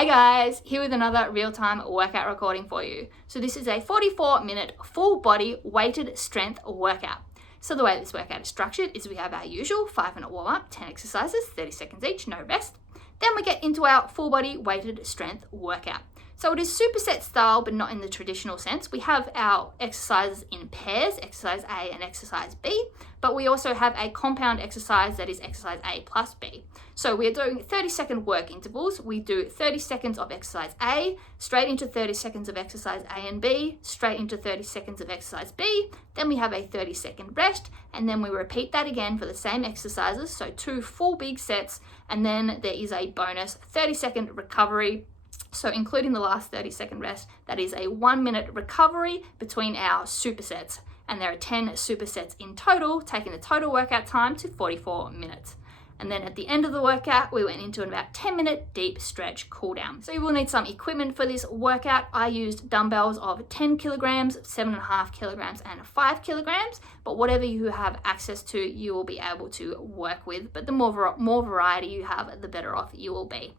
Hey guys, here with another real-time workout recording for you. So this is a 44-minute full body weighted strength workout. So the way this workout is structured is we have our usual 5-minute warm-up, 10 exercises, 30 seconds each, no rest. Then we get into our full body weighted strength workout. So it is superset style, but not in the traditional sense. We have our exercises in pairs, exercise A and exercise B, but we also have a compound exercise that is exercise A plus B. So we are doing 30-second work intervals. We do 30 seconds of exercise A, straight into 30 seconds of exercise A and B, straight into 30 seconds of exercise B. Then we have a 30-second rest, and then we repeat that again for the same exercises. So 2 full big sets, and then there is a bonus 30-second recovery. So including the last 30-second rest, that is a 1-minute recovery between our supersets. And there are 10 supersets in total, taking the total workout time to 44 minutes. And then at the end of the workout, we went into an about 10-minute deep stretch cool down. So you will need some equipment for this workout. I used dumbbells of 10 kilograms, 7.5 kilograms, and 5 kilograms. But whatever you have access to, you will be able to work with. But the more variety you have, the better off you will be.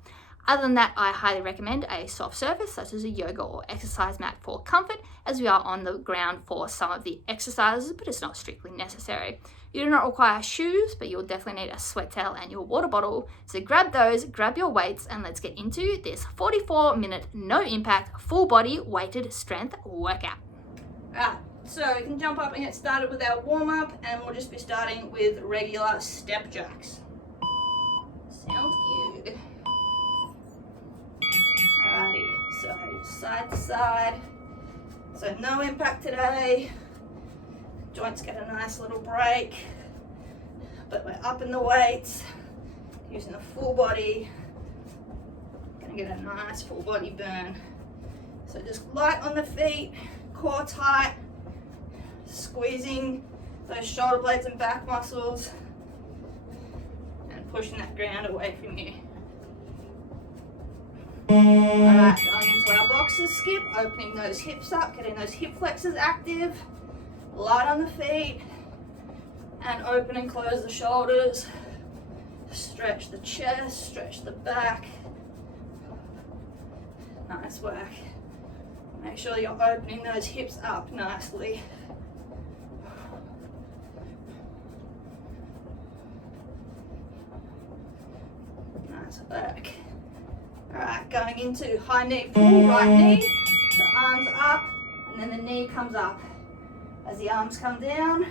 Other than that, I highly recommend a soft surface such as a yoga or exercise mat for comfort, as we are on the ground for some of the exercises, but it's not strictly necessary. You do not require shoes, but you'll definitely need a sweat towel and your water bottle. So grab those, grab your weights, and let's get into this 44-minute no impact full body weighted strength workout. Alright, so we can jump up and get started with our warm up, and we'll just be starting with regular step jacks. Sounds good. Alrighty, so side to side. So no impact today. Joints get a nice little break. But we're up in the weights, using the full body. Gonna get a nice full body burn. So just light on the feet, core tight, squeezing those shoulder blades and back muscles, and pushing that ground away from you. Alright, going into our boxer skip, opening those hips up, getting those hip flexors active, light on the feet, and open and close the shoulders, stretch the chest, stretch the back. Nice work. Make sure you're opening those hips up nicely. Nice work. Alright, going into high knee pull, right knee, the arms up, and then the knee comes up. As the arms come down,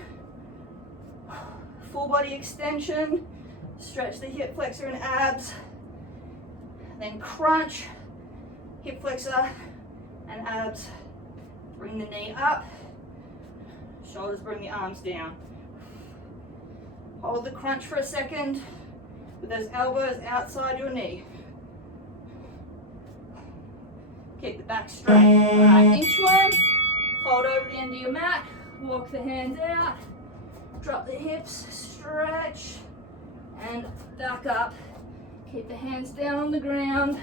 full body extension, stretch the hip flexor and abs, then crunch, hip flexor and abs, bring the knee up, shoulders bring the arms down. Hold the crunch for a second with those elbows outside your knee. Keep the back straight. Alright, inchworm, fold over the end of your mat, walk the hands out, drop the hips, stretch, and back up. Keep the hands down on the ground.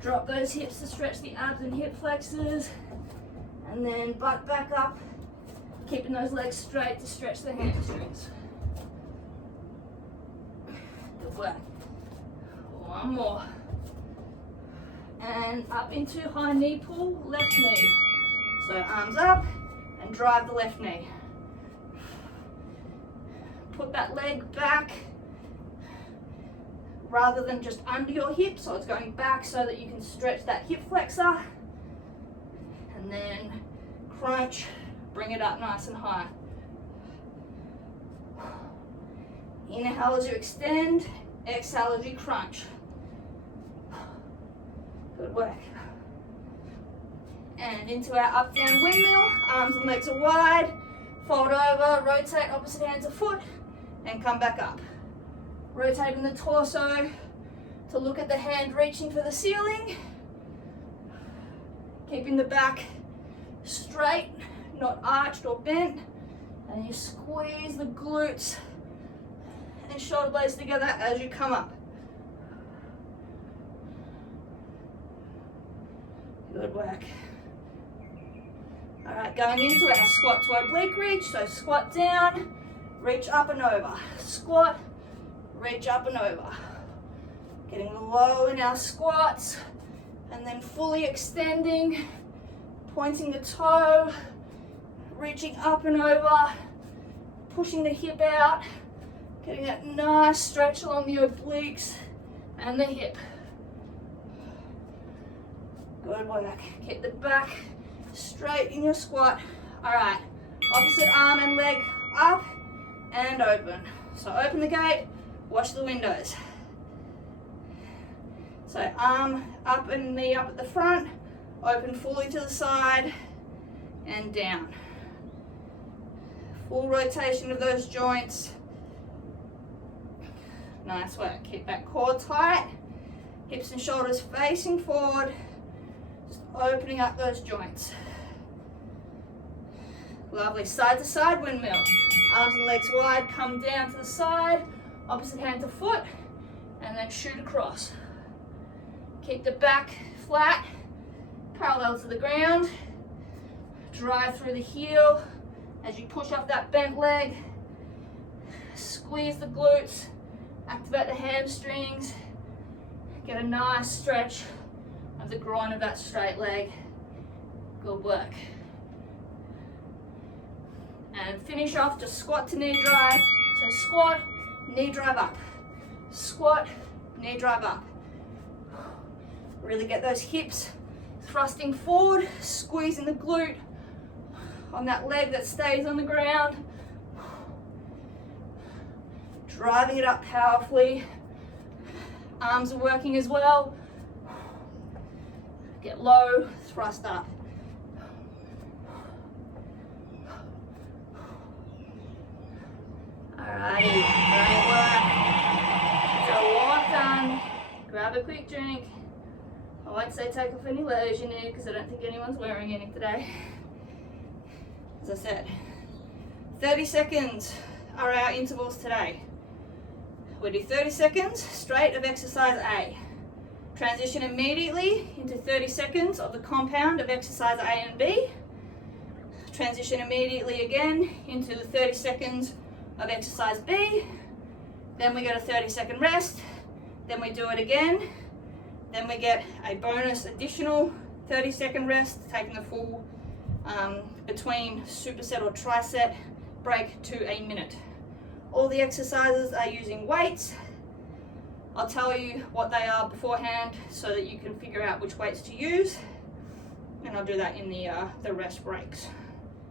Drop those hips to stretch the abs and hip flexors, and then butt back up, keeping those legs straight to stretch the hamstrings. Good work. One more. And up into high knee pull, left knee. So arms up and drive the left knee. Put that leg back rather than just under your hip, so it's going back so that you can stretch that hip flexor. And then crunch, bring it up nice and high. Inhale as you extend, exhale as you crunch. Good work. And into our up down windmill, arms and legs are wide, fold over, rotate opposite hand to foot, and come back up. Rotating the torso to look at the hand reaching for the ceiling, keeping the back straight, not arched or bent, and you squeeze the glutes and shoulder blades together as you come up. Good work. Alright, going into our squat to oblique reach, so squat down, reach up and over. Squat, reach up and over. Getting low in our squats, and then fully extending, pointing the toe, reaching up and over, pushing the hip out, getting that nice stretch along the obliques and the hip. Good work. Keep the back straight in your squat. All right, opposite arm and leg up and open. So open the gate, wash the windows. So arm up and knee up at the front, open fully to the side and down. Full rotation of those joints. Nice work. Keep that core tight, hips and shoulders facing forward, just opening up those joints. Lovely. Side to side windmill. Arms and legs wide, come down to the side, opposite hand to foot, and then shoot across. Keep the back flat, parallel to the ground. Drive through the heel as you push off that bent leg. Squeeze the glutes, activate the hamstrings. Get a nice stretch of the groin of that straight leg. Good work. And finish off, just squat to knee drive. So squat, knee drive up. Squat, knee drive up. Really get those hips thrusting forward, squeezing the glute on that leg that stays on the ground. Driving it up powerfully. Arms are working as well. Get low, thrust up. Alrighty, great work. So warm done. Grab a quick drink. I won't say take off any layers you need because I don't think anyone's wearing any today. As I said, 30 seconds are our intervals today. We do 30 seconds straight of exercise A. Transition immediately into 30 seconds of the compound of exercise A and B. Transition immediately again into the 30 seconds of exercise B. Then we get a 30-second rest. Then we do it again. Then we get a bonus additional 30-second rest, taking the full between superset or triset break to a minute. All the exercises are using weights. I'll tell you what they are beforehand so that you can figure out which weights to use, and I'll do that in the rest breaks.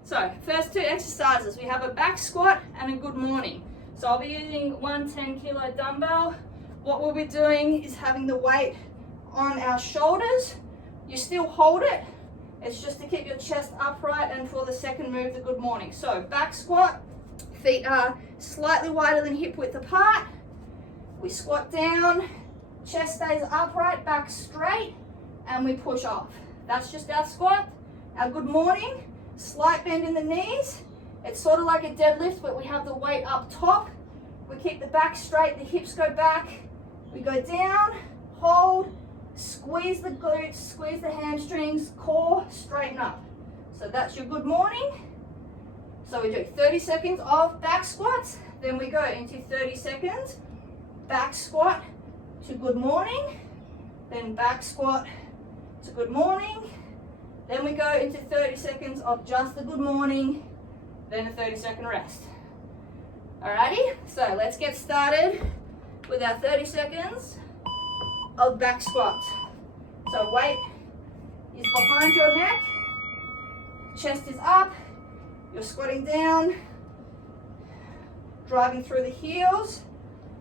So first two exercises, we have a back squat and a good morning. So I'll be using one 10-kilo dumbbell. What we'll be doing is having the weight on our shoulders. You still hold it. It's just to keep your chest upright, and for the second move, the good morning. So back squat, feet are slightly wider than hip width apart. We squat down, chest stays upright, back straight, and we push off. That's just our squat. Our good morning, slight bend in the knees. It's sort of like a deadlift, but we have the weight up top. We keep the back straight, the hips go back. We go down, hold, squeeze the glutes, squeeze the hamstrings, core, straighten up. So that's your good morning. So we do 30 seconds of back squats, then we go into 30 seconds, back squat to good morning, then back squat to good morning, then we go into 30 seconds of just the good morning, then a 30-second rest. Alrighty, so let's get started with our 30 seconds of back squat. So weight is behind your neck, chest is up, you're squatting down, driving through the heels,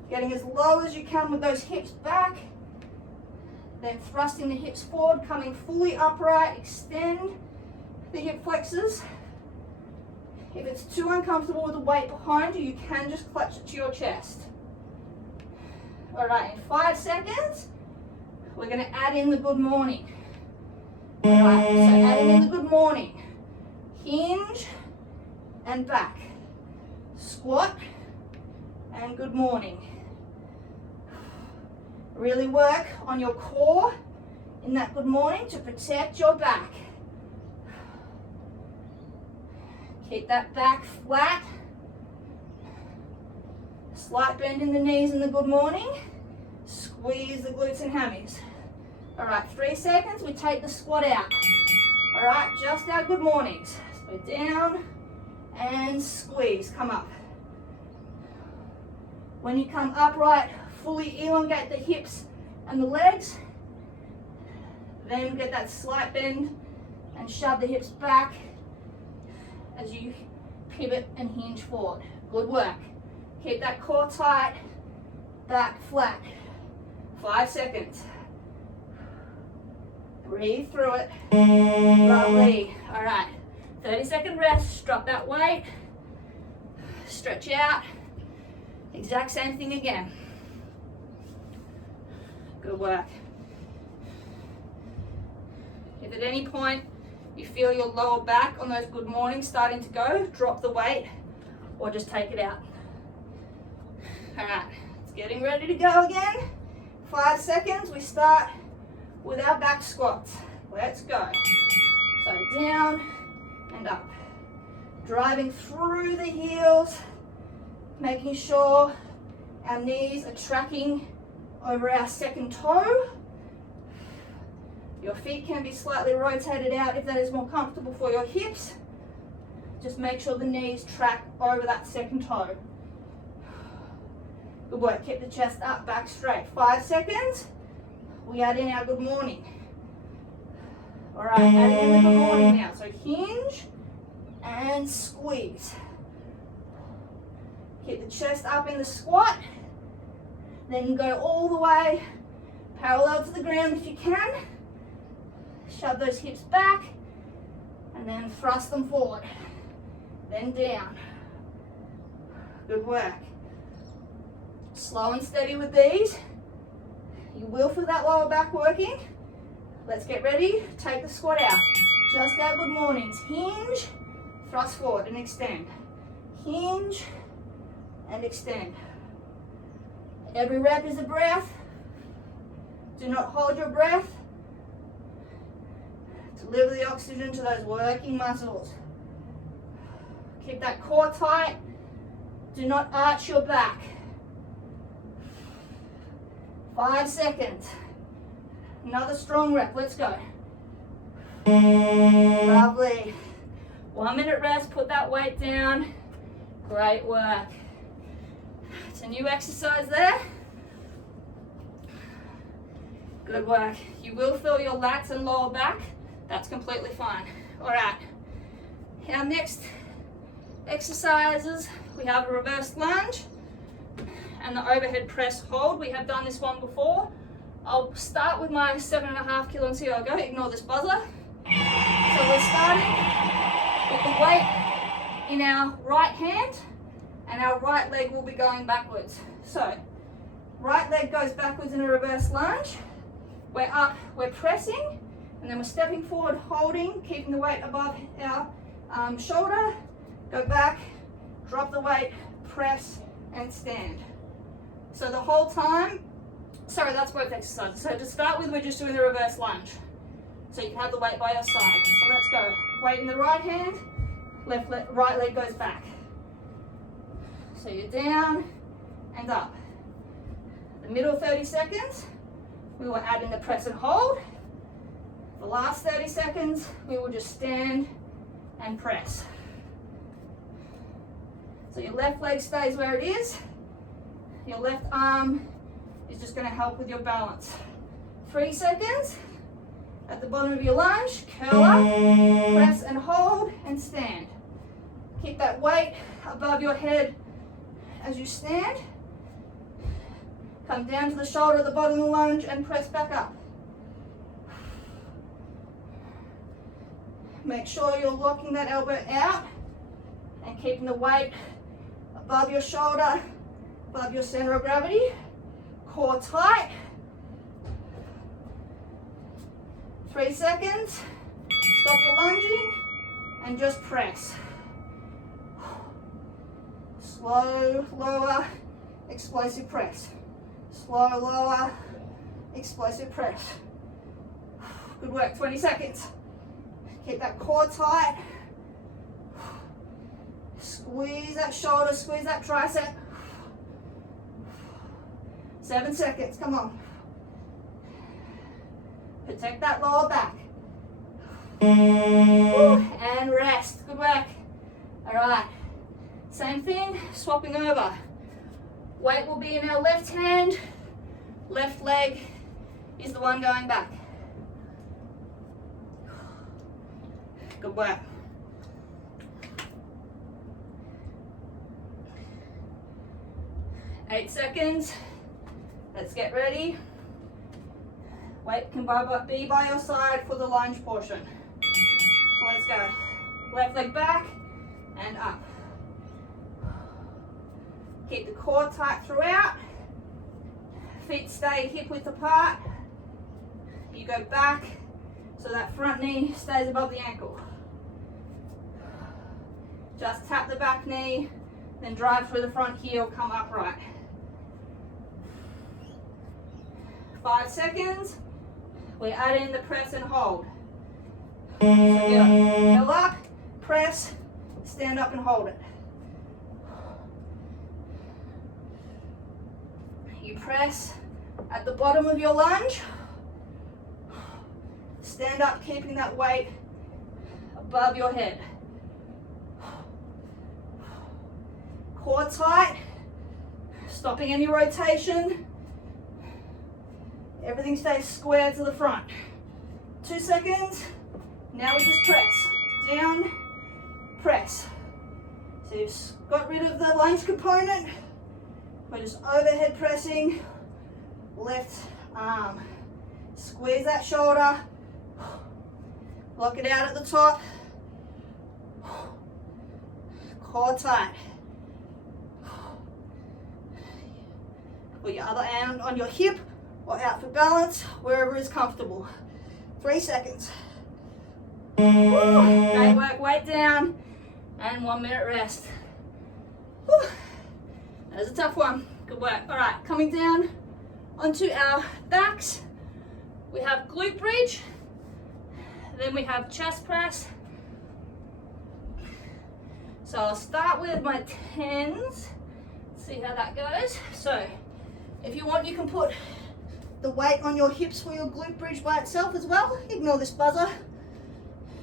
getting as low as you can with those hips back, then thrusting the hips forward, coming fully upright, extend the hip flexors. If it's too uncomfortable with the weight behind you, you can just clutch it to your chest. All right, in 5 seconds, we're going to add in the good morning. All right, so adding in the good morning. Hinge and back. Squat and good morning. Really work on your core in that good morning to protect your back. Keep that back flat. Slight bend in the knees in the good morning. Squeeze the glutes and hammies. All right, 3 seconds, we take the squat out. All right, just our good mornings. So down and squeeze, come up. When you come upright, fully elongate the hips and the legs. Then get that slight bend and shove the hips back as you pivot and hinge forward. Good work. Keep that core tight, back flat. 5 seconds. Breathe through it. Lovely. All right. 30-second rest. Drop that weight. Stretch out. Exact same thing again. Good work. If at any point you feel your lower back on those good mornings starting to go, drop the weight or just take it out. All right, it's getting ready to go again. 5 seconds, we start with our back squats. Let's go. So down and up. Driving through the heels, making sure our knees are tracking over our second toe. Your feet can be slightly rotated out if that is more comfortable for your hips. Just make sure the knees track over that second toe. Good work, keep the chest up, back straight. 5 seconds, we add in our good morning. All right, add in the good morning now. So hinge and squeeze. Keep the chest up in the squat. Then go all the way parallel to the ground if you can. Shove those hips back and then thrust them forward. Then down. Good work. Slow and steady with these. You will feel that lower back working. Let's get ready. Take the squat out. Just our good mornings. Hinge, thrust forward and extend. Hinge and extend. Every rep is a breath. Do not hold your breath. Deliver the oxygen to those working muscles. Keep that core tight. Do not arch your back. 5 seconds. Another strong rep. Let's go. Lovely. 1 minute rest. Put that weight down. Great work. It's a new exercise there. Good work. You will feel your lats and lower back. That's completely fine. All right. Our next exercises, we have a reverse lunge and the overhead press hold. We have done this one before. I'll start with my 7.5 kilo and see how I go. Ignore this buzzer. So we're starting with the weight in our right hand and our right leg will be going backwards. So right leg goes backwards in a reverse lunge. We're up, we're pressing, and then we're stepping forward, holding, keeping the weight above our shoulder. Go back, drop the weight, press, and stand. So the whole time, sorry, that's both exercises. So to start with, we're just doing the reverse lunge. So you can have the weight by your side. So let's go. Weight in the right hand, right leg goes back. So you're down and up. The middle 30 seconds, we will add in the press and hold. The last 30 seconds, we will just stand and press. So your left leg stays where it is. Your left arm is just going to help with your balance. 3 seconds. At the bottom of your lunge, curl up, press and hold, and stand. Keep that weight above your head as you stand. Come down to the shoulder at the bottom of the lunge and press back up. Make sure you're locking that elbow out and keeping the weight above your shoulder, above your center of gravity. Core tight. 3 seconds. Stop the lunging and just press. Slow, lower, explosive press. Slow, lower, explosive press. Good work, 20 seconds. Keep that core tight. Squeeze that shoulder, squeeze that tricep. 7 seconds, come on. Protect that lower back. And rest. Good work. All right. Same thing, swapping over. Weight will be in our left hand. Left leg is the one going back. Good work. Eight seconds. Let's get ready. Weight can be by your side for the lunge portion. So let's go. Left leg back and up. Keep the core tight throughout. Feet stay hip width apart. You go back so that front knee stays above the ankle. Just tap the back knee, then drive through the front heel, come upright. 5 seconds. We add in the press and hold. So get heel up, press, stand up and hold it. You press at the bottom of your lunge. Stand up, keeping that weight above your head. Core tight, stopping any rotation. Everything stays square to the front. 2 seconds. Now we just press. Down, press. So you've got rid of the lunge component. We're just overhead pressing. Left arm. Squeeze that shoulder. Lock it out at the top. Core tight. Put your other hand on your hip or out for balance, wherever is comfortable. 3 seconds. Great work, weight down, and 1 minute rest. That was a tough one. Good work. All right, coming down onto our backs. We have glute bridge, then we have chest press. So I'll start with my 10s, see how that goes. So if you want, you can put the weight on your hips for your glute bridge by itself as well. Ignore this buzzer.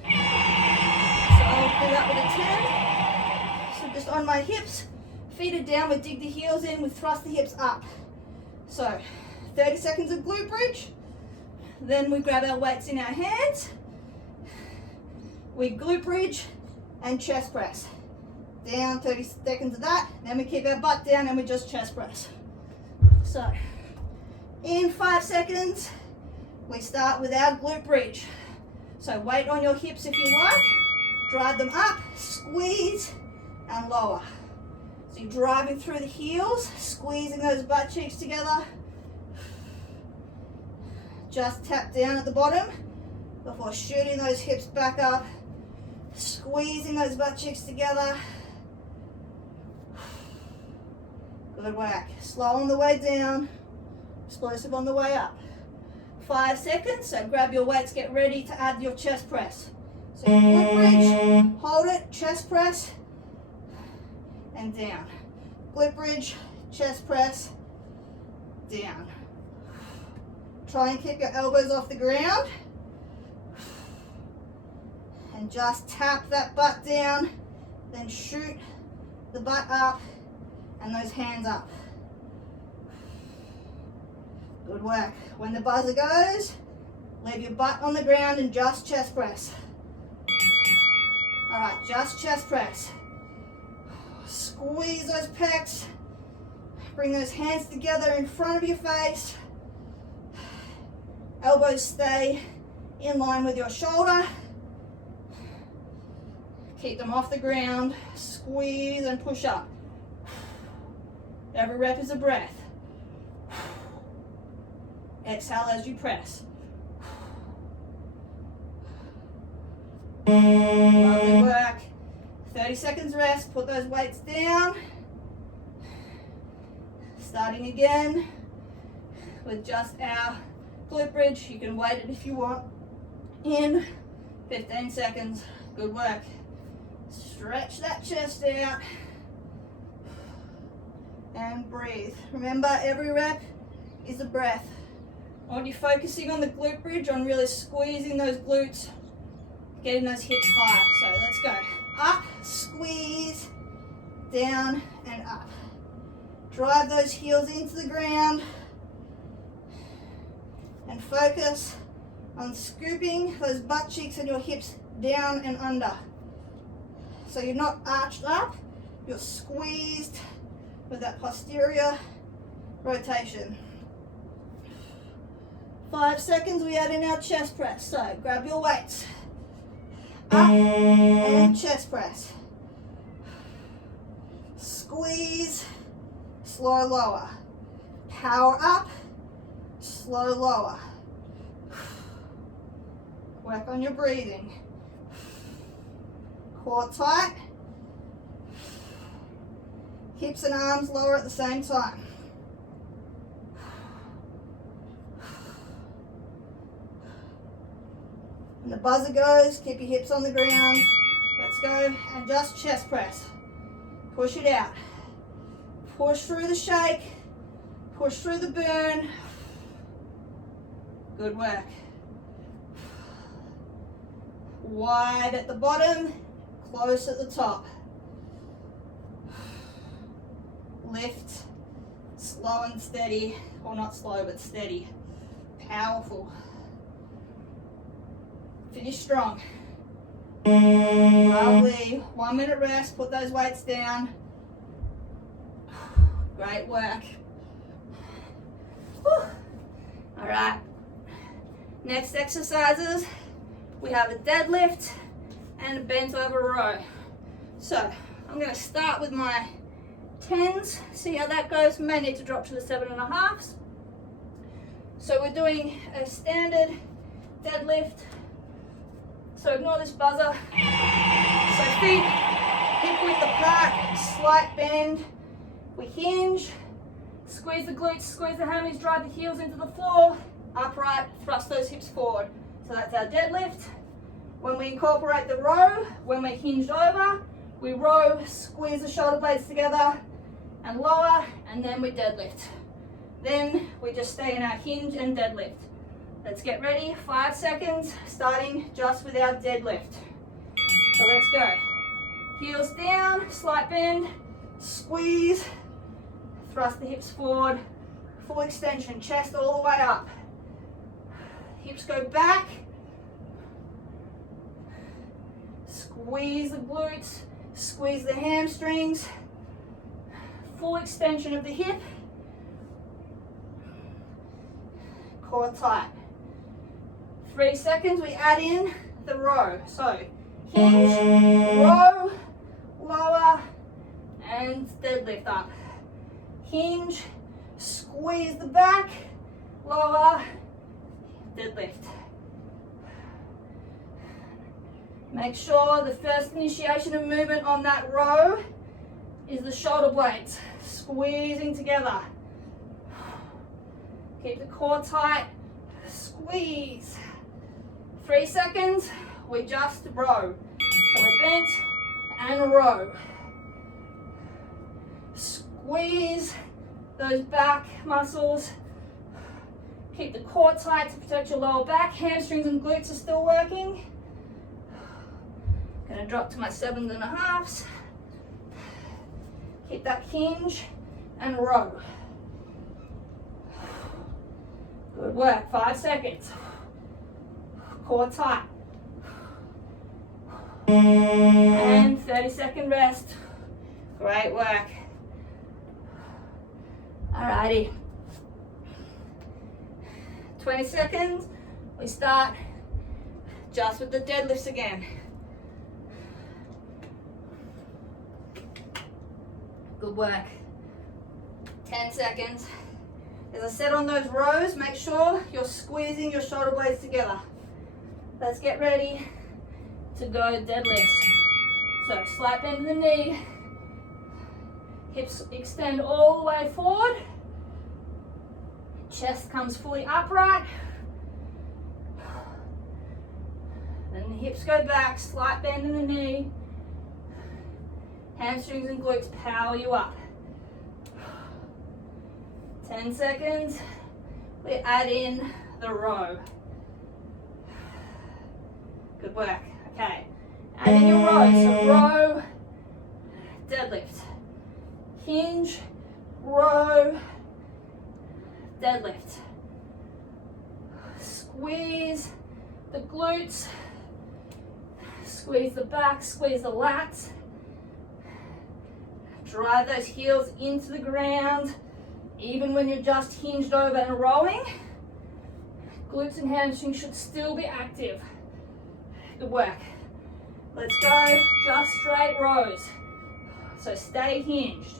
So I'll do that with a 10. So just on my hips, feet are down, we dig the heels in, we thrust the hips up. So 30 seconds of glute bridge. Then we grab our weights in our hands. We glute bridge and chest press. Down, 30 seconds of that. Then we keep our butt down and we just chest press. So in 5 seconds, we start with our glute bridge. So weight on your hips if you like. Drive them up, squeeze, and lower. So you're driving through the heels, squeezing those butt cheeks together. Just tap down at the bottom before shooting those hips back up. Squeezing those butt cheeks together. Good work. Slow on the way down. Explosive on the way up. 5 seconds, so grab your weights, get ready to add your chest press. So glute bridge, hold it, chest press, and down. Glute bridge, chest press, down. Try and keep your elbows off the ground. And just tap that butt down, then shoot the butt up and those hands up. Good work. When the buzzer goes, leave your butt on the ground and just chest press. All right, just chest press. Squeeze those pecs. Bring those hands together in front of your face. Elbows stay in line with your shoulder. Keep them off the ground. Squeeze and push up. Every rep is a breath. Exhale as you press. Lovely work. 30 seconds rest. Put those weights down. Starting again with just our glute bridge. You can weight it if you want. In 15 seconds. Good work. Stretch that chest out. And breathe. Remember, every rep is a breath. I want you focusing on the glute bridge, on really squeezing those glutes, getting those hips high. So let's go. Up, squeeze, down and up. Drive those heels into the ground and focus on scooping those butt cheeks and your hips down and under. So you're not arched up, you're squeezed with that posterior rotation. 5 seconds, we add in our chest press. So grab your weights. Up and chest press. Squeeze, slow lower. Power up, slow lower. Work on your breathing. Core tight. Hips and arms lower at the same time. When the buzzer goes, keep your hips on the ground. Let's go, and just chest press. Push it out. Push through the shake. Push through the burn. Good work. Wide at the bottom, close at the top. Lift, slow and steady, or not slow but steady. Powerful. Finish strong. Lovely. 1 minute rest, put those weights down. Great work. Whew. All right. Next exercises, we have a deadlift and a bent over row. So I'm going to start with my 10s, see how that goes. May need to drop to the 7.5s. So we're doing a standard deadlift. So ignore this buzzer. So feet hip width apart, slight bend. We hinge, squeeze the glutes, squeeze the hammies, drive the heels into the floor. Upright, thrust those hips forward. So that's our deadlift. When we incorporate the row, when we're hinged over, we row, squeeze the shoulder blades together and lower, and then we deadlift. Then we just stay in our hinge and deadlift. Let's get ready, 5 seconds, starting just with our deadlift. So let's go. Heels down, slight bend, squeeze, thrust the hips forward, full extension, chest all the way up. Hips go back, squeeze the glutes, squeeze the hamstrings, full extension of the hip, core tight. 3 seconds, we add in the row. So hinge, row, lower, and deadlift up. Hinge, squeeze the back, lower, deadlift. Make sure the first initiation of movement on that row is the shoulder blades squeezing together. Keep the core tight, squeeze. 3 seconds, we just row. So we're bent and row. Squeeze those back muscles. Keep the core tight to protect your lower back. Hamstrings and glutes are still working. Gonna drop to my 7.5s. Keep that hinge and row. Good work, 5 seconds. Core tight. And 30-second rest. Great work. Alrighty. 20 seconds. We start just with the deadlifts again. Good work. 10 seconds. As I said on those rows, make sure you're squeezing your shoulder blades together. Let's get ready to go deadlifts. So slight bend in the knee. Hips extend all the way forward. Chest comes fully upright. Then the hips go back, slight bend in the knee. Hamstrings and glutes power you up. 10 seconds. We add in the row. Good work. Okay. And in your row, so row, deadlift. Hinge, row, deadlift. Squeeze the glutes, squeeze the back, squeeze the lats. Drive those heels into the ground, even when you're just hinged over and rowing. Glutes and hamstrings should still be active. Good work. Let's go, just straight rows. So stay hinged.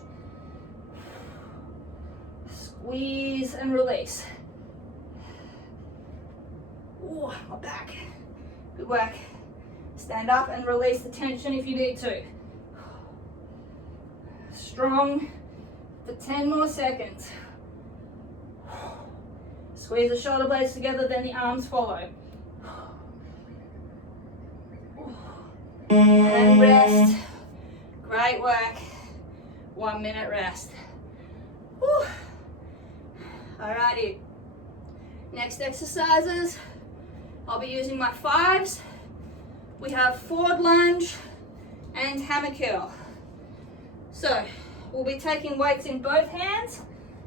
Squeeze and release. Ooh, my back. Good work. Stand up and release the tension if you need to. Strong for 10 more seconds. Squeeze the shoulder blades together, then the arms follow. And rest. Great work. 1 minute rest. Whew. Alrighty. Next exercises, I'll be using my 5s. We have forward lunge and hammer curl. So we'll be taking weights in both hands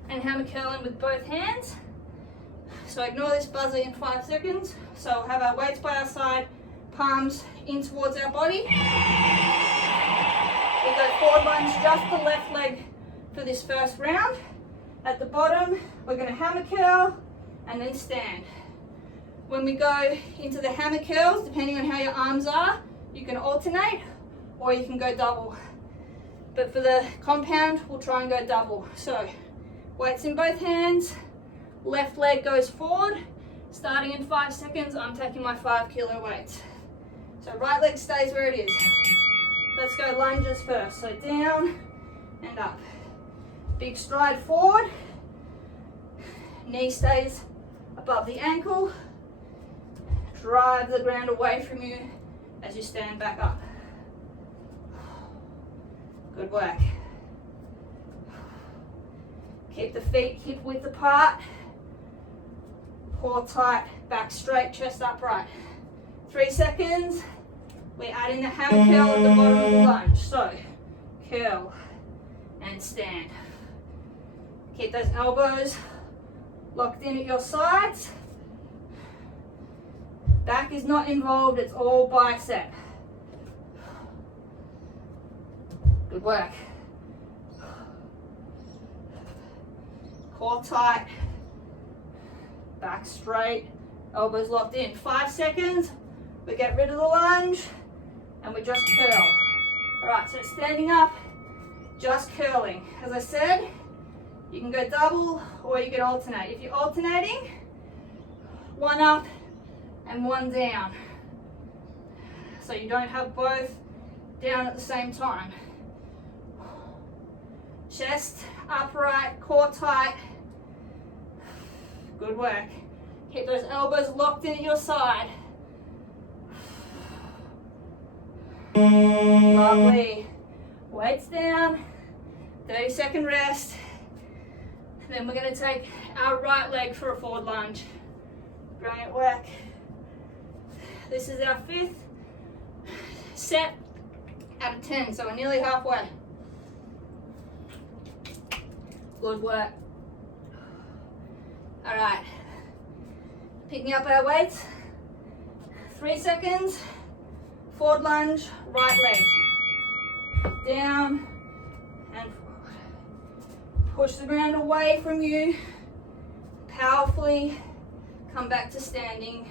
and hammer curling with both hands. So ignore this buzzer in 5 seconds. So we'll have our weights by our side, palms in towards our body. We go forward lunge, just the left leg for this first round. At the bottom, we're going to hammer curl and then stand. When we go into the hammer curls, depending on how your arms are, you can alternate or you can go double. But for the compound, we'll try and go double. So weights in both hands, left leg goes forward. Starting in 5 seconds, I'm taking my 5 kilo weights. So right leg stays where it is. Let's go lunges first. So down and up. Big stride forward. Knee stays above the ankle. Drive the ground away from you as you stand back up. Good work. Keep the feet hip width apart. Core tight, back straight, chest upright. 3 seconds. We add in the hammer curl at the bottom of the lunge. So, curl and stand. Keep those elbows locked in at your sides. Back is not involved, it's all bicep. Good work. Core tight, back straight, elbows locked in. 5 seconds, we get rid of the lunge and we just curl. All right, so standing up, just curling. As I said, you can go double or you can alternate. If you're alternating, 1 up and 1 down. So you don't have both down at the same time. Chest upright, core tight. Good work. Keep those elbows locked in at your side. Lovely. Weights down. 30-second rest. Then we're going to take our right leg for a forward lunge. Great work. This is our 5th set out of 10, so we're nearly halfway. Good work. All right. Picking up our weights. 3 seconds. Forward lunge, right leg. Down and forward. Push the ground away from you. Powerfully come back to standing.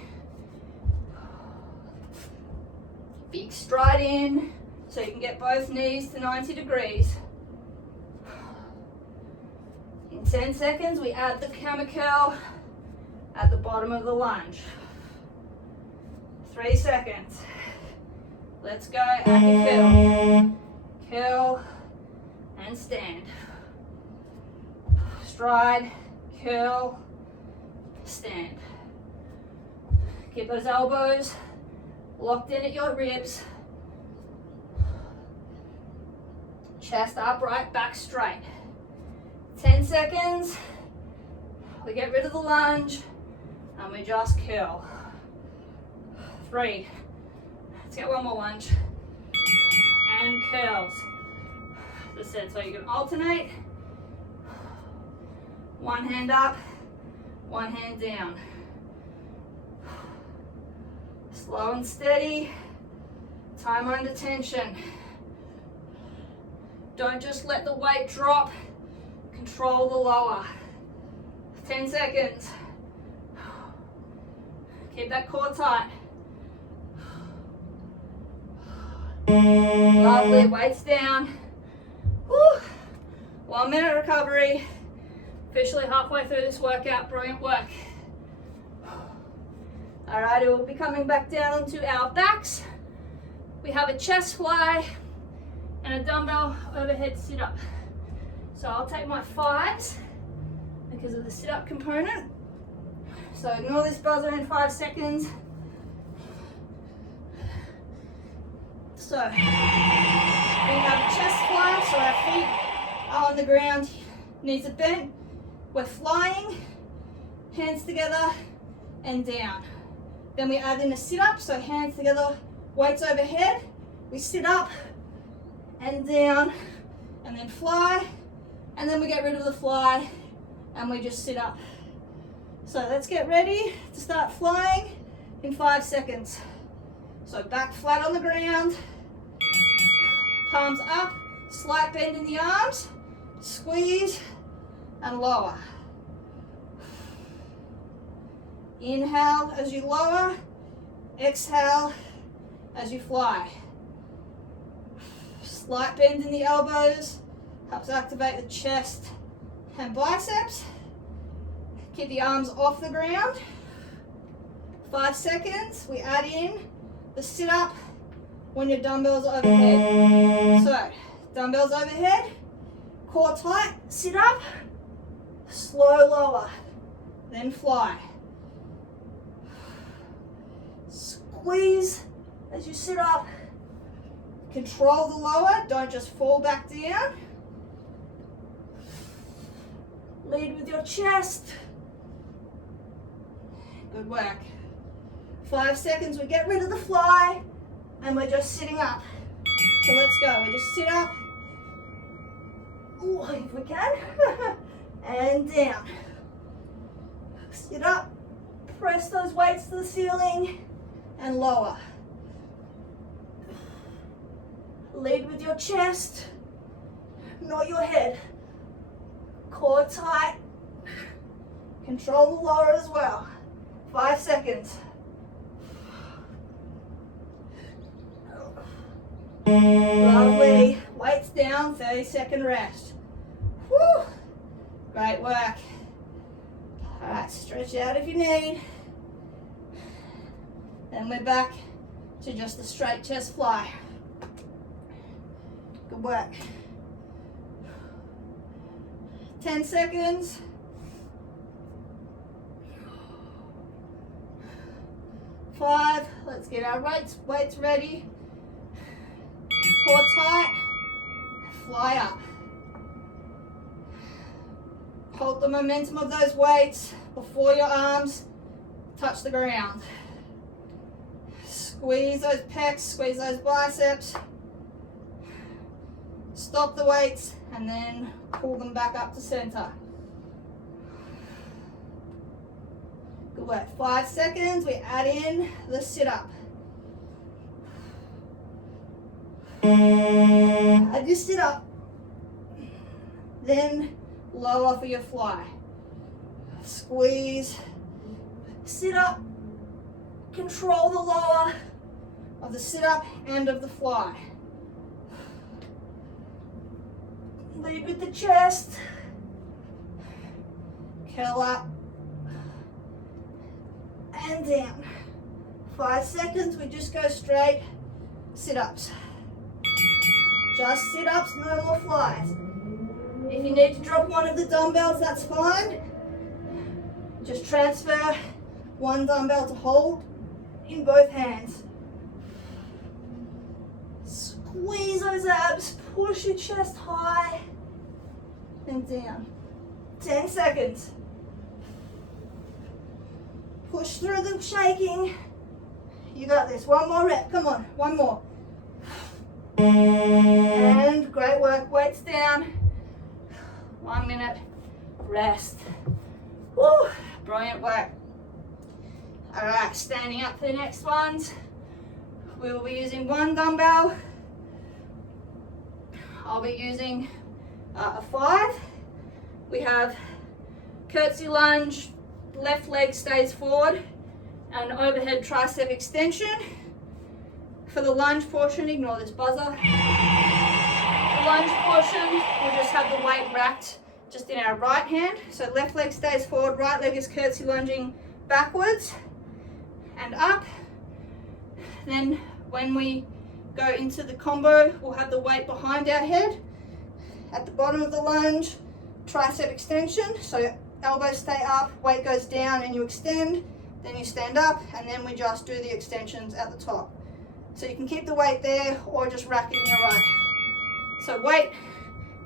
Big stride in so you can get both knees to 90 degrees. In 10 seconds, we add the hammer curl at the bottom of the lunge. 3 seconds. Let's go, add the curl. Curl and stand. Stride, curl, stand. Keep those elbows locked in at your ribs. Chest upright, back straight. 10 seconds. We get rid of the lunge and we just curl. 3. Let's get one more lunge. And curls. As I said, so you can alternate. One hand up, one hand down. Slow and steady. Time under tension. Don't just let the weight drop. Control the lower. 10 seconds. Keep that core tight. Lovely, weights down. Woo. 1 minute recovery. Officially halfway through this workout, brilliant work. Alrighty, we'll be coming back down onto our backs. We have a chest fly and a dumbbell overhead sit up. So I'll take my 5s because of the sit up component. So ignore this buzzer in 5 seconds. So we have a chest fly, so our feet are on the ground, knees are bent. We're flying, hands together and down. Then we add in a sit up, so hands together, weights overhead. We sit up and down and then fly, and then we get rid of the fly and we just sit up. So let's get ready to start flying in 5 seconds. So back flat on the ground, palms up, slight bend in the arms, squeeze and lower. Inhale as you lower, exhale as you fly. Slight bend in the elbows, helps activate the chest and biceps. Keep the arms off the ground. 5 seconds, we add in the sit up when your dumbbells are overhead. So, dumbbells overhead, core tight, sit up, slow lower, then fly. Squeeze as you sit up. Control the lower, don't just fall back down. Lead with your chest. Good work. 5 seconds, we get rid of the fly and we're just sitting up. So let's go, we just sit up. Ooh, if we can. And down. Sit up, press those weights to the ceiling and lower. Lead with your chest, not your head. Core tight. Control the lower as well. 5 seconds. Lovely. Weights down, 30-second rest. Woo. Great work. All right, stretch out if you need. Then we're back to just a straight chest fly. Good work. 10 seconds. 5. Let's get our weights ready. Core tight. Fly up. Hold the momentum of those weights before your arms touch the ground. Squeeze those pecs, squeeze those biceps. Stop the weights and then pull them back up to center. Good work. 5 seconds, we add in the sit up. Add your sit up. Then lower for your fly. Squeeze, sit up, control the lower of the sit up and of the fly. Lead with the chest, curl up and down. 5 seconds, we just go straight sit-ups. Just sit-ups, no more flies. If you need to drop one of the dumbbells, that's fine. Just transfer one dumbbell to hold in both hands. Squeeze those abs, push your chest high and down. 10 seconds. Push through the shaking. You got this. One more rep. Come on. One more. And great work. Weights down. 1 minute. Rest. Woo. Brilliant work. All right. Standing up for the next ones. We will be using one dumbbell. I'll be using a 5. We have curtsy lunge, left leg stays forward, and overhead tricep extension. For the lunge portion, ignore this buzzer. The lunge portion, we'll just have the weight racked just in our right hand. So left leg stays forward, right leg is curtsy lunging backwards and up. Then when we go into the combo, we'll have the weight behind our head. At the bottom of the lunge, tricep extension. So elbows stay up, weight goes down and you extend, then you stand up, and then we just do the extensions at the top. So you can keep the weight there or just rack it in your right. So weight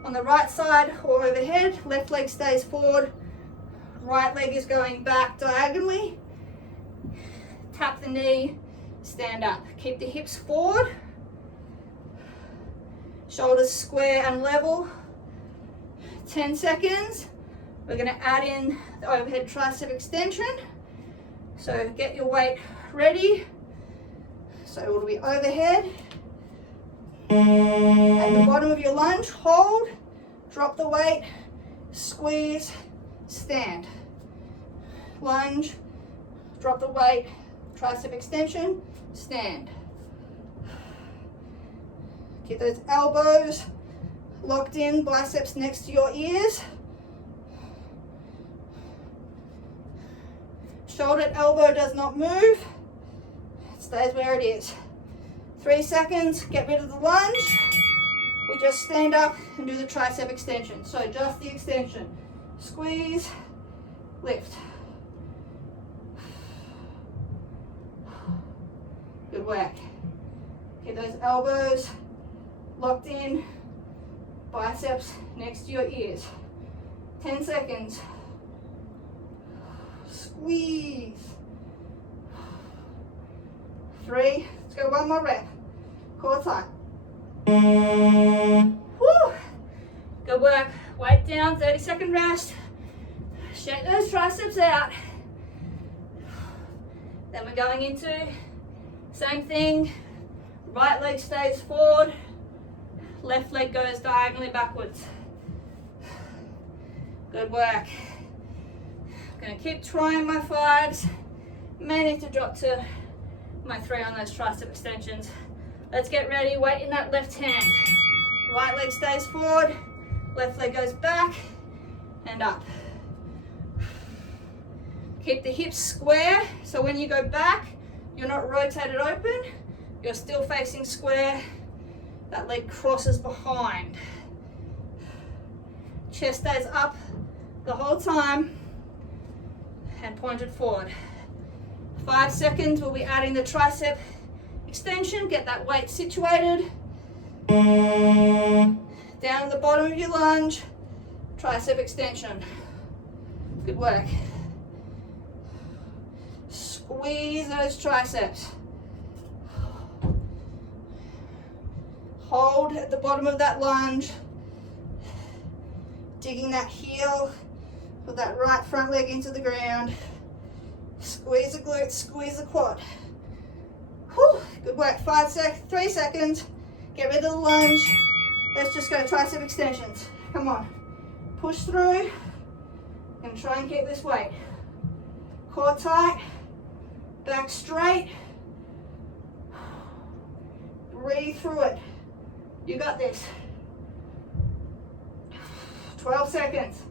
on the right side or overhead, left leg stays forward, right leg is going back diagonally. Tap the knee, stand up. Keep the hips forward, shoulders square and level. 10 seconds. We're going to add in the overhead tricep extension. So get your weight ready. So it'll be overhead. At the bottom of your lunge, hold, drop the weight, squeeze, stand. Lunge, drop the weight, tricep extension, stand. Keep those elbows locked in, biceps next to your ears. Shoulder elbow does not move. It stays where it is. 3 seconds, get rid of the lunge. We just stand up and do the tricep extension. So just the extension. Squeeze, lift. Good work. Keep those elbows locked in, biceps next to your ears. 10 seconds. Squeeze. 3, let's go one more rep. Core tight. Woo. Good work. Weight down, 30-second rest. Shake those triceps out. Then we're going into same thing. Right leg stays forward. Left leg goes diagonally backwards. Good work. I'm going to keep trying my 5s. May need to drop to my 3 on those tricep extensions. Let's get ready. Weight in that left hand. Right leg stays forward. Left leg goes back and up. Keep the hips square, so when you go back, you're not rotated open. You're still facing square. That leg crosses behind. Chest stays up the whole time and pointed forward. 5 seconds, we'll be adding the tricep extension. Get that weight situated. Down at the bottom of your lunge, tricep extension. Good work. Squeeze those triceps. Hold at the bottom of that lunge. Digging that heel with that right front leg into the ground. Squeeze the glutes, squeeze the quad. Whew, good work. 3 seconds. Get rid of the lunge. Let's just go tricep extensions. Come on. Push through and try and keep this weight. Core tight. Back straight. Breathe through it. You got this. 12 seconds.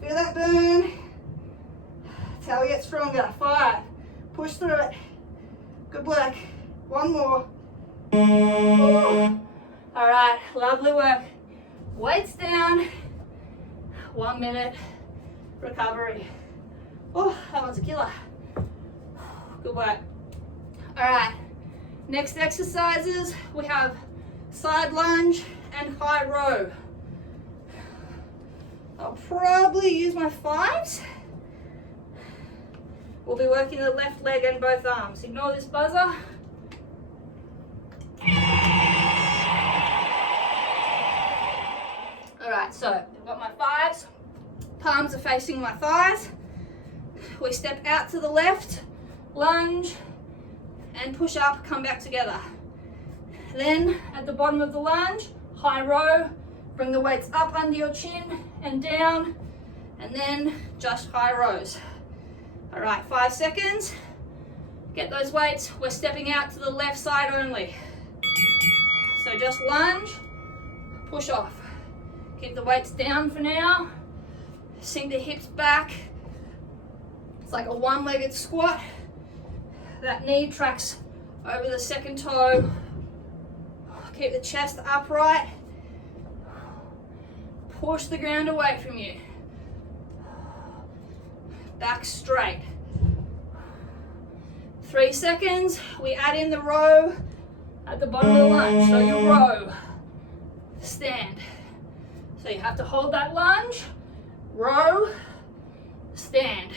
Feel that burn. Tail gets stronger. 5. Push through it. Good work. 1 more. All right, lovely work. Weights down. 1 minute recovery. Oh, that one's a killer. Good work. All right, next exercises, we have side lunge and high row. I'll probably use my 5s. We'll be working the left leg and both arms. Ignore this buzzer. Alright, so I've got my fives, palms are facing my thighs. We step out to the left, lunge, and push up, come back together. Then at the bottom of the lunge, high row, bring the weights up under your chin and down, and then just high rows. All right, 5 seconds. Get those weights. We're stepping out to the left side only. So just lunge, push off. Keep the weights down for now. Sink the hips back. It's like a one-legged squat. That knee tracks over the second toe. Keep the chest upright. Push the ground away from you. Back straight. 3 seconds. We add in the row at the bottom of the lunge. So you row, stand. So you have to hold that lunge, row, stand.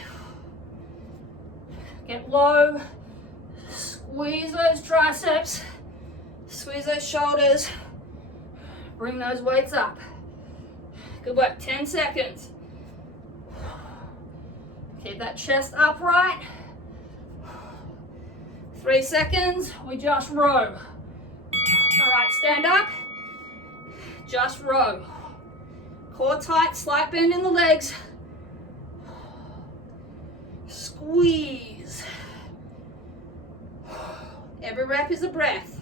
Get low, squeeze those triceps, squeeze those shoulders, bring those weights up. Good work, 10 seconds. Keep that chest upright. 3 seconds, we just row. All right, stand up, just row. Core tight, slight bend in the legs. Squeeze. Every rep is a breath.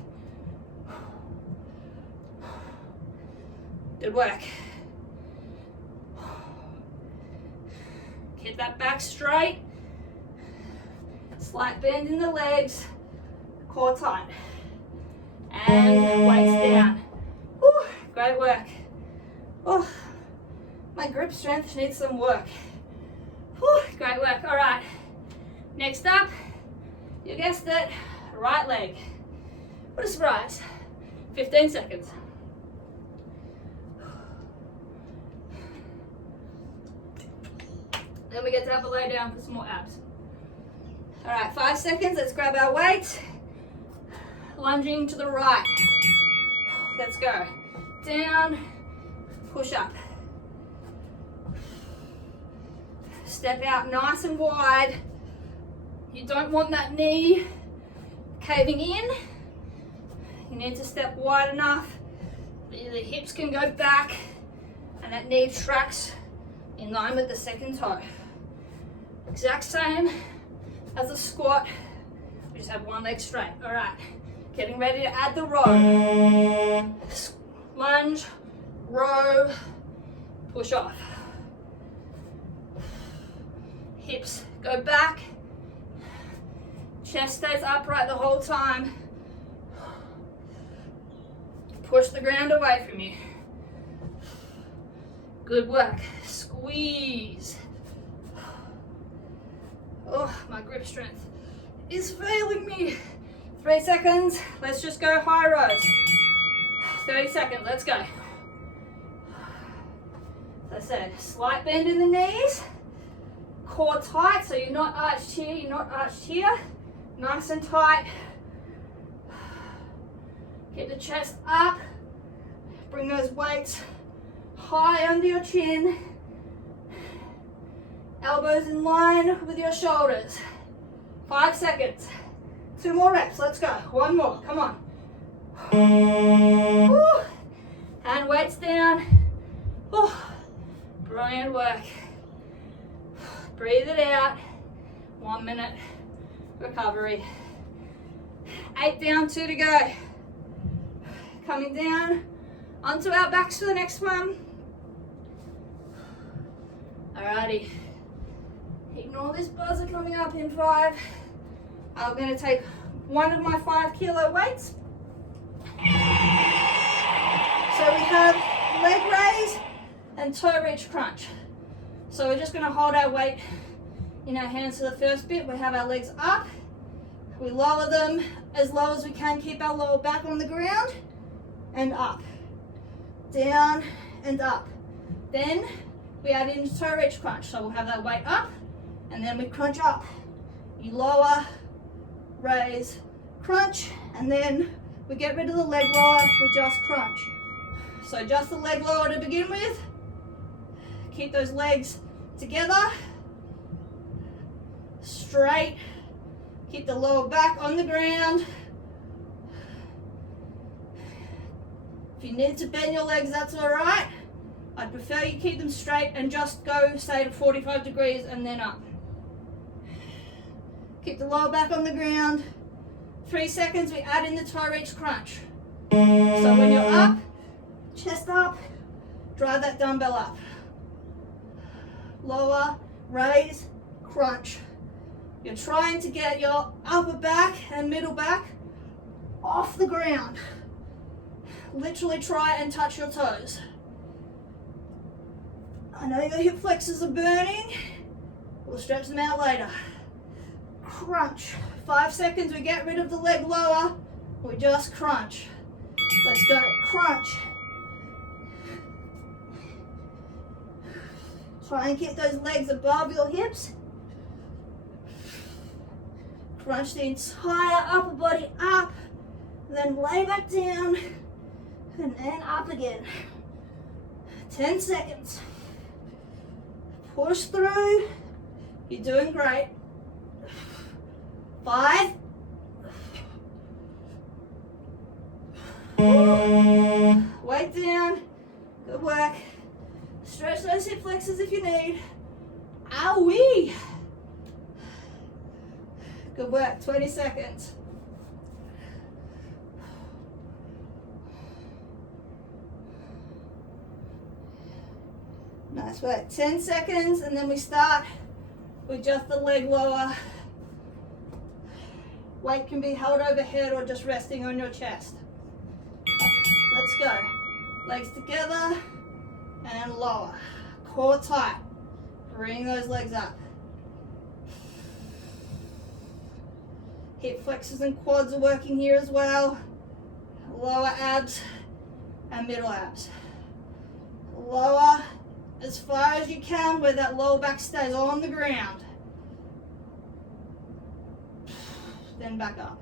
Good work. Keep that back straight. Slight bend in the legs. Core tight. And weights down. Woo, great work. Oh, my grip strength needs some work. Whew, great work. All right. Next up, you guessed it, right leg. What a surprise. 15 seconds. Then we get to have a lay down for some more abs. All right, 5 seconds. Let's grab our weight. Lunging to the right. Let's go. Down, push up. Step out nice and wide. You don't want that knee caving in. You need to step wide enough that the hips can go back and that knee tracks in line with the second toe. Exact same as a squat. We just have one leg straight. All right, getting ready to add the row. Lunge, row, push off. Hips go back. Chest stays upright the whole time. Push the ground away from you. Good work. Squeeze. Oh, my grip strength is failing me. 3 seconds. Let's just go high rows. 30 seconds. Let's go. As I said, slight bend in the knees. Core tight, so you're not arched here, you're not arched here. Nice and tight. Keep the chest up. Bring those weights high under your chin. Elbows in line with your shoulders. 5 seconds. 2 more reps, let's go. 1 more, come on. Woo. And weights down. Woo. Brilliant work. Breathe it out. 1 minute recovery. 8 down, 2 to go. Coming down onto our backs for the next one. Alrighty. Ignore this buzzer coming up in 5. I'm going to take one of my 5 kilo weights. So we have leg raise and toe reach crunch. So we're just going to hold our weight in our hands for the first bit. We have our legs up. We lower them as low as we can, keep our lower back on the ground, and up. Down and up. Then we add in toe reach crunch. So we'll have that weight up, and then we crunch up. You lower, raise, crunch, and then we get rid of the leg lower, we just crunch. So just the leg lower to begin with. Keep those legs together, straight. Keep the lower back on the ground. If you need to bend your legs, that's all right. I'd prefer you keep them straight and just go, say, to 45 degrees and then up. Keep the lower back on the ground. 3 seconds, we add in the toe reach crunch. So when you're up, chest up, drive that dumbbell up. Lower, raise, crunch. You're trying to get your upper back and middle back off the ground. Literally try and touch your toes. I know your hip flexors are burning. We'll stretch them out later. Crunch. 5 seconds, we get rid of the leg lower. We just crunch. Let's go, crunch. Try and keep those legs above your hips. Crunch the entire upper body up, then lay back down, and then up again. 10 seconds. Push through. You're doing great. 5. Weight down. Good work. Stretch those hip flexors if you need. Owie. Good work. 20 seconds. Nice work. 10 seconds, and then we start with just the leg lower. Weight can be held overhead or just resting on your chest. Let's go. Legs together and lower. Core tight. Bring those legs up. Hip flexors and quads are working here as well. Lower abs and middle abs. Lower as far as you can where that lower back stays on the ground. Then back up.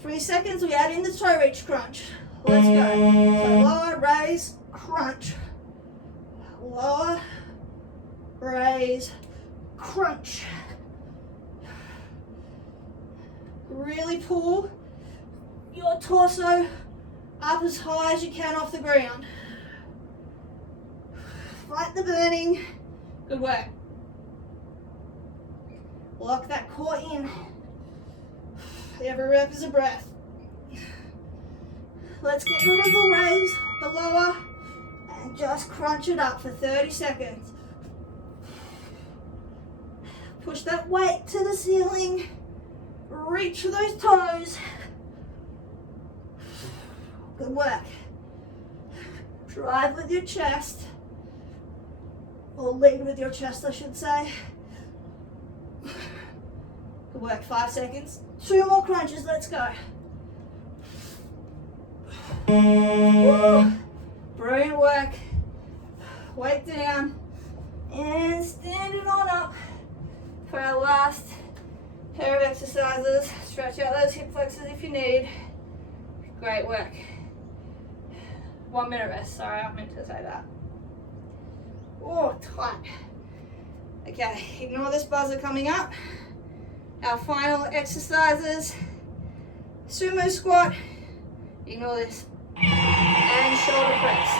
3 seconds, we add in the toe reach crunch. Let's go. So lower, raise, crunch. Lower, raise, crunch. Really pull your torso up as high as you can off the ground. Fight the burning. Good work. Lock that core in. Every rep is a breath. Let's get rid of the raise, the lower, and just crunch it up for 30 seconds. Push that weight to the ceiling. Reach for those toes. Good work. Drive with your chest. Or lead with your chest, I should say. Good work. 5 seconds. 2 more crunches. Let's go. Woo. Brilliant work. Weight down. And standing on up for our last pair of exercises. Stretch out those hip flexors if you need. Great work. 1 minute rest. Sorry, I meant to say that. Oh, tight. Okay, ignore this buzzer coming up. Our final exercises. Sumo squat. Ignore this. And shoulder press.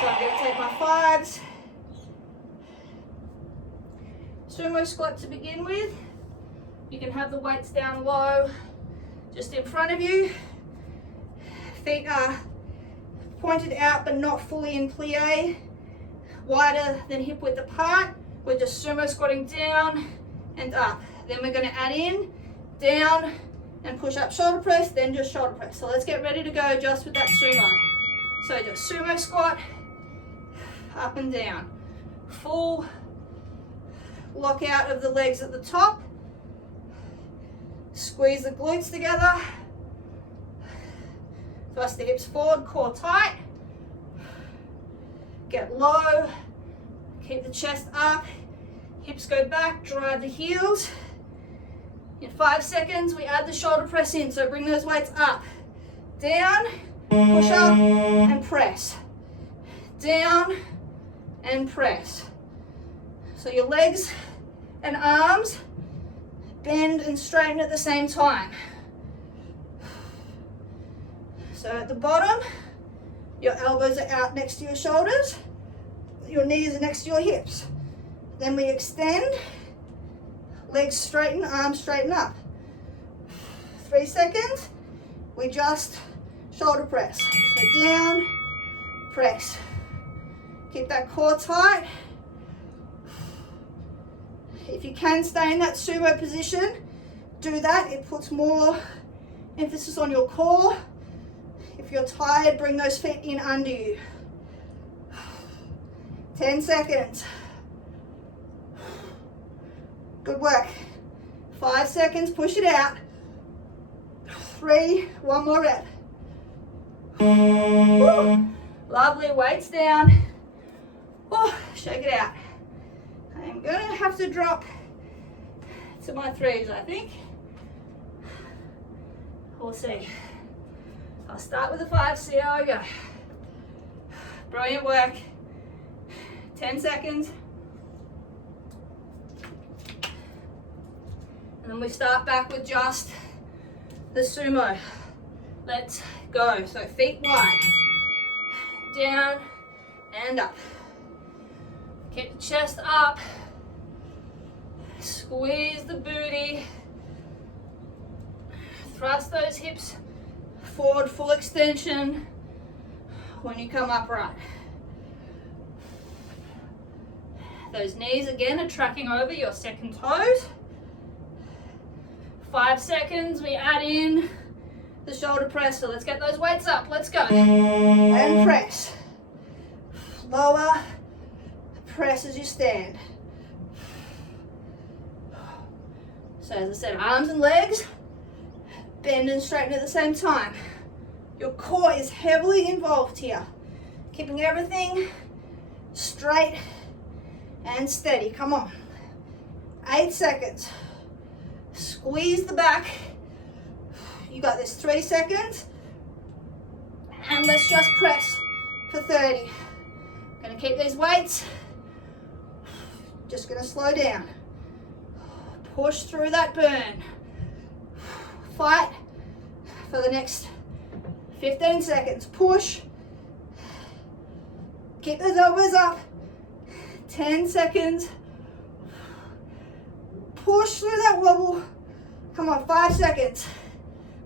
So I'm going to take my 5s. Sumo squat to begin with. You can have the weights down low, just in front of you. Feet are pointed out but not fully in plie. Wider than hip width apart. We're just sumo squatting down and up. Then we're going to add in, down, and push up shoulder press, then just shoulder press. So let's get ready to go just with that sumo. So just sumo squat, up and down. Full lock out of the legs at the top. Squeeze the glutes together. Thrust the hips forward, core tight. Get low, keep the chest up, hips go back, drive the heels. In 5 seconds, we add the shoulder press in. So bring those weights up, down, push up, and press. Down, and press. So your legs and arms bend and straighten at the same time. So at the bottom, your elbows are out next to your shoulders, your knees are next to your hips. Then we extend, legs straighten, arms straighten up. 3 seconds, we just shoulder press. So down, press. Keep that core tight. If you can stay in that sumo position, do that. It puts more emphasis on your core. If you're tired, bring those feet in under you. 10 seconds. Good work. 5 seconds, push it out. 3, one more rep. Woo. Lovely, weights down. Oh, shake it out. I'm gonna have to drop to my 3s, I think. We'll see. I'll start with the 5, see how I go. Brilliant work. 10 seconds. And then we start back with just the sumo. Let's go. So feet wide. Down and up. Keep the chest up. Squeeze the booty. Thrust those hips forward, full extension when you come upright. Those knees again are tracking over your second toes. 5 seconds, we add in the shoulder press. So let's get those weights up. Let's go. And press. Lower. Press as you stand. So as I said, arms and legs bend and straighten at the same time. Your core is heavily involved here. Keeping everything straight and steady. Come on. 8 seconds. Squeeze the back. You got this. 3 seconds. And let's just press for 30. Gonna keep these weights. Just gonna slow down. Push through that burn. Fight for the next 15 seconds. Push. Keep those elbows up. 10 seconds. Push through that wobble. Come on, 5 seconds.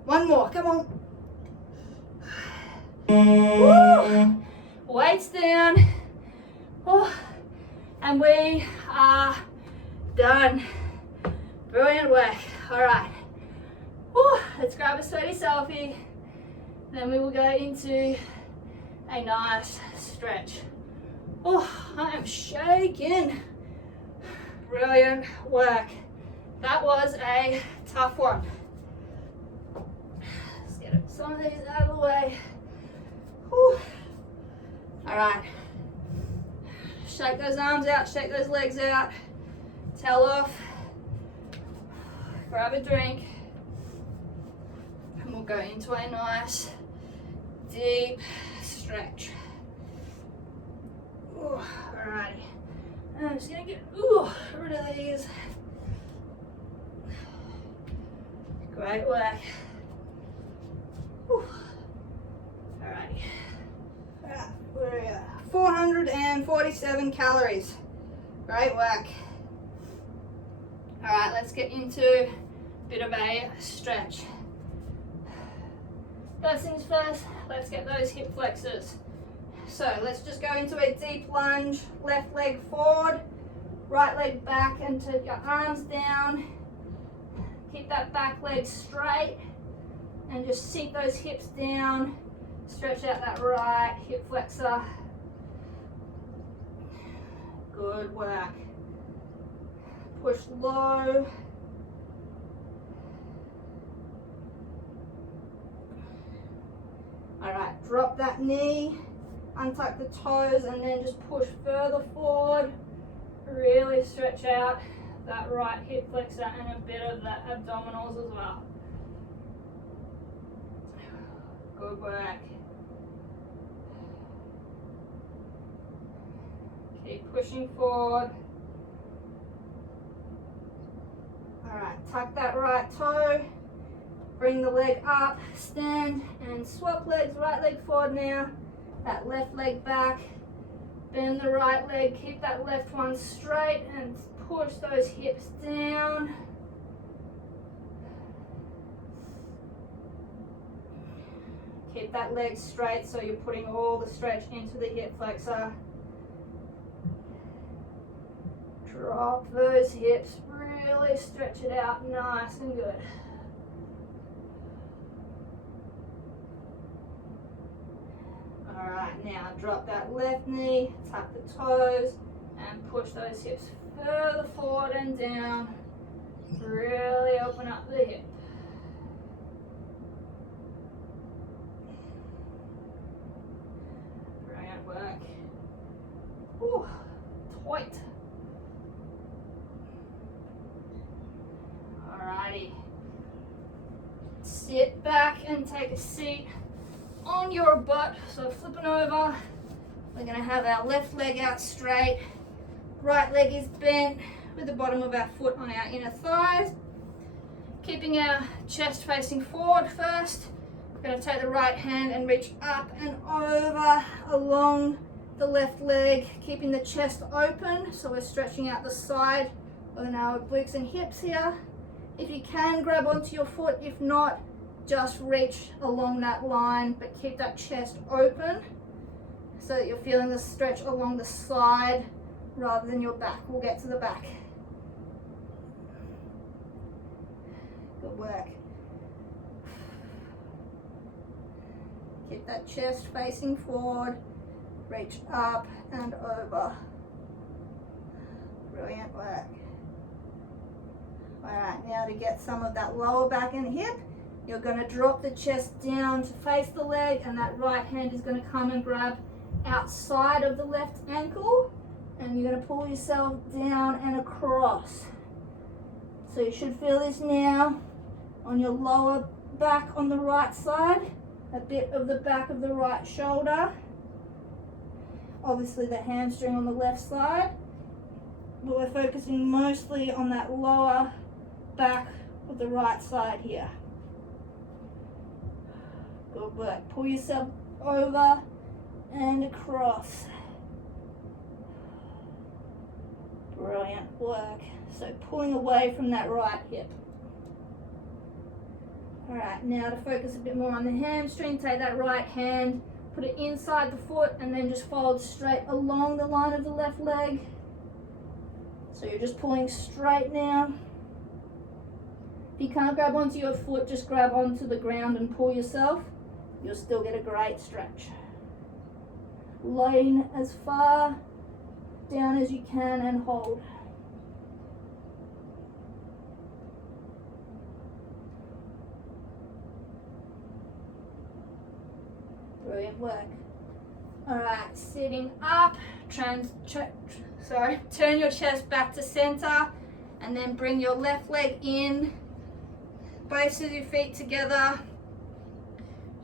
One more, come on. Woo. Weights down. Oh. And we are done. Brilliant work. All right. Woo. Let's grab a sweaty selfie. Then we will go into a nice stretch. Oh, I am shaking. Brilliant work. That was a tough one. Let's get some of these out of the way. Whew. All right. Shake those arms out, shake those legs out. Towel off. Grab a drink. And we'll go into a nice deep stretch. Ooh, alrighty. I'm just gonna get rid of these. Great work. Whew. Alrighty. We're at 447 calories. Great work. Alright, let's get into a bit of a stretch. First things first, let's get those hip flexors. So let's just go into a deep lunge, left leg forward, right leg back, and take your arms down. Keep that back leg straight and just sink those hips down. Stretch out that right hip flexor. Good work. Push low. All right, drop that knee. Untuck the toes and then just push further forward. Really stretch out that right hip flexor and a bit of the abdominals as well. Good work. Keep pushing forward. Alright, tuck that right toe, bring the leg up, stand and swap legs, right leg forward now, that left leg back, bend the right leg, keep that left one straight and push those hips down. Keep that leg straight so you're putting all the stretch into the hip flexor. Drop those hips, really stretch it out nice and good. Alright, now drop that left knee, tuck the toes, and push those hips further forward and down. Really open up the hip. Brilliant work. Ooh, tight. Alrighty. Sit back and take a seat on your butt. So flipping over, we're going to have our left leg out straight, right leg is bent with the bottom of our foot on our inner thighs. Keeping our chest facing forward first, we're going to take the right hand and reach up and over along the left leg, keeping the chest open, so we're stretching out the side of our obliques and hips here. If you can, grab onto your foot. If not, just reach along that line, but keep that chest open so that you're feeling the stretch along the side rather than your back. We'll get to the back. Good work. Keep that chest facing forward, reach up and over. Brilliant work. Alright, now to get some of that lower back and hip, you're going to drop the chest down to face the leg, and that right hand is going to come and grab outside of the left ankle, and you're going to pull yourself down and across. So you should feel this now on your lower back on the right side, a bit of the back of the right shoulder, obviously the hamstring on the left side, but we're focusing mostly on that lower back of the right side here. Good work. Pull yourself over and across. Brilliant work. So pulling away from that right hip. Alright, now to focus a bit more on the hamstring, take that right hand, put it inside the foot, and then just fold straight along the line of the left leg. So you're just pulling straight now. If you can't grab onto your foot, just grab onto the ground and pull yourself. You'll still get a great stretch. Lean as far down as you can and hold. Brilliant work. Alright, sitting up, turn your chest back to center, and then bring your left leg in, base of your feet together,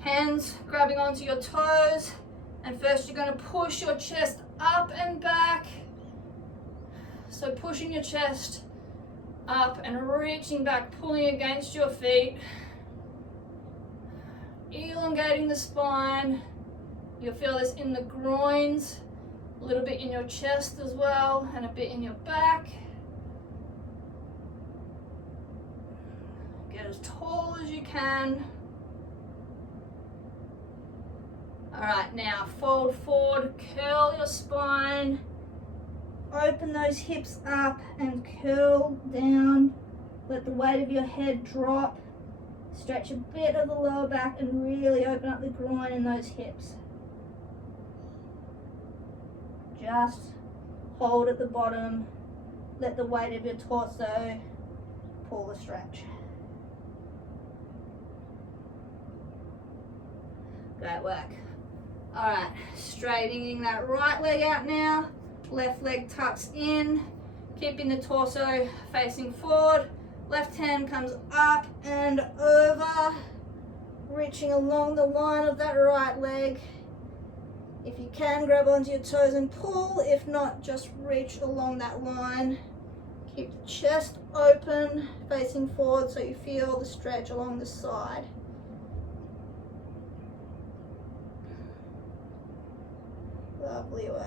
hands grabbing onto your toes, and first you're going to push your chest up and back. So pushing your chest up and reaching back, pulling against your feet, elongating the spine. You'll feel this in the groins, a little bit in your chest as well, and a bit in your back. Get as tall as you can. Alright, now fold forward, curl your spine, open those hips up and curl down. Let the weight of your head drop. Stretch a bit of the lower back and really open up the groin and those hips. Just hold at the bottom. Let the weight of your torso pull the stretch. Great work. Alright, straightening that right leg out now. Left leg tucks in. hip in the torso, facing forward. Left hand comes up and over, reaching along the line of that right leg. If you can, grab onto your toes and pull. If not, just reach along that line. Keep the chest open, facing forward, so you feel the stretch along the side. Lovely work.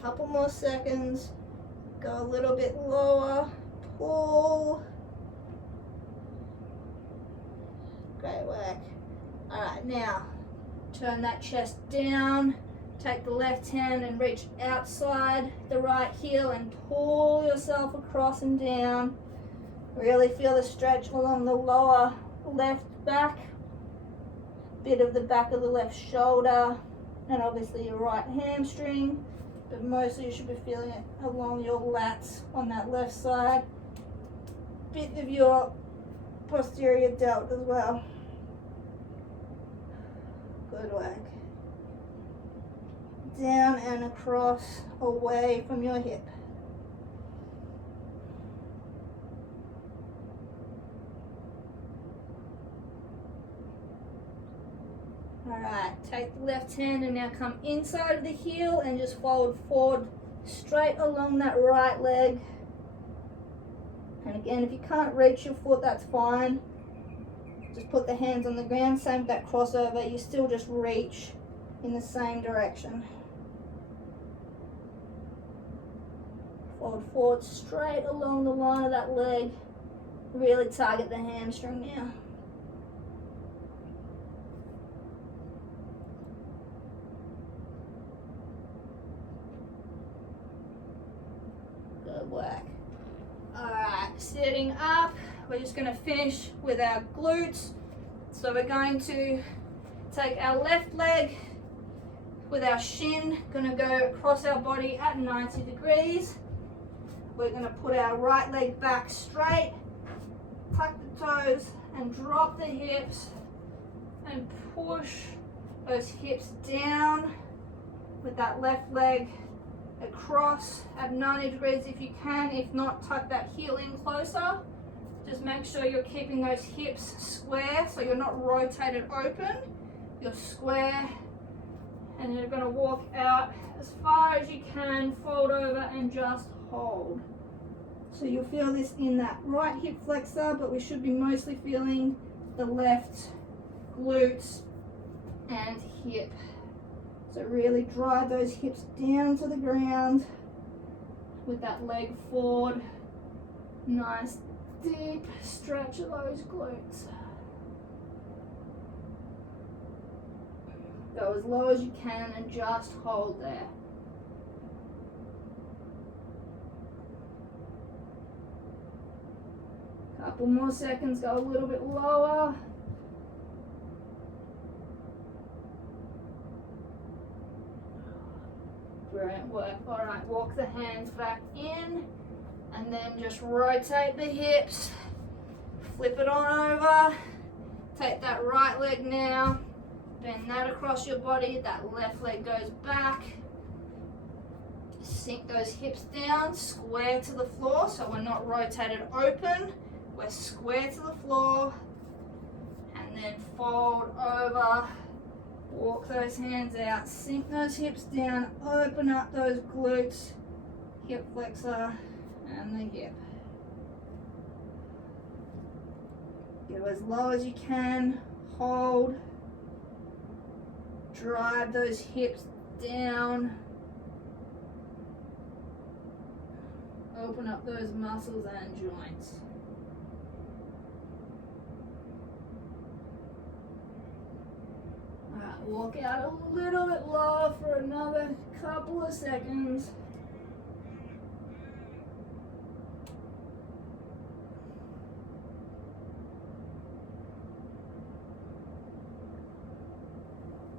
Couple more seconds. Go a little bit lower. Pull. Great work. All right, now turn that chest down. Take the left hand and reach outside the right heel and pull yourself across and down. Really feel the stretch along the lower left back, bit of the back of the left shoulder, and obviously your right hamstring, but mostly you should be feeling it along your lats on that left side, bit of your posterior delt as well. Good work. Down and across, away from your hip. Alright, take the left hand and now come inside of the heel and just fold forward straight along that right leg. And again, if you can't reach your foot, that's fine. Just put the hands on the ground, same with that crossover, you still just reach in the same direction. Fold forward straight along the line of that leg. Really target the hamstring now. Good work. Alright, sitting up, we're just going to finish with our glutes. So we're going to take our left leg with our shin, going to go across our body at 90 degrees. We're going to put our right leg back straight, tuck the toes and drop the hips and push those hips down with that left leg across at 90 degrees if you can. If not, tuck that heel in closer. Just make sure you're keeping those hips square so you're not rotated open. You're square, and you're going to walk out as far as you can, fold over and just hold. So you'll feel this in that right hip flexor, but we should be mostly feeling the left glutes and hip. So really drive those hips down to the ground with that leg forward. Nice deep stretch of those glutes. Go as low as you can and just hold there. Couple more seconds, go a little bit lower. Brilliant work. All right, walk the hands back in and then just rotate the hips. Flip it on over. Take that right leg now. Bend that across your body. That left leg goes back. Sink those hips down, square to the floor, so we're not rotated open. We're square to the floor. And then fold over. Walk those hands out, sink those hips down, open up those glutes, hip flexor, and the hip. Go as low as you can, hold, drive those hips down, open up those muscles and joints. Walk out a little bit lower for another couple of seconds.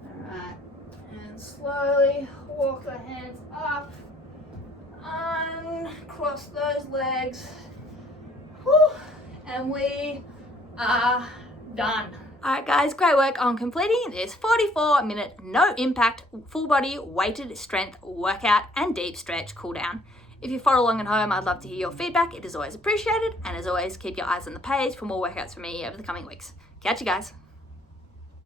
Alright, and slowly walk the hands up, uncross those legs. Whew. And we are done. Alright guys, great work on completing this 44-minute no impact full body weighted strength workout and deep stretch cool down. If you follow along at home, I'd love to hear your feedback. It is always appreciated, and as always, keep your eyes on the page for more workouts from me over the coming weeks. Catch you guys.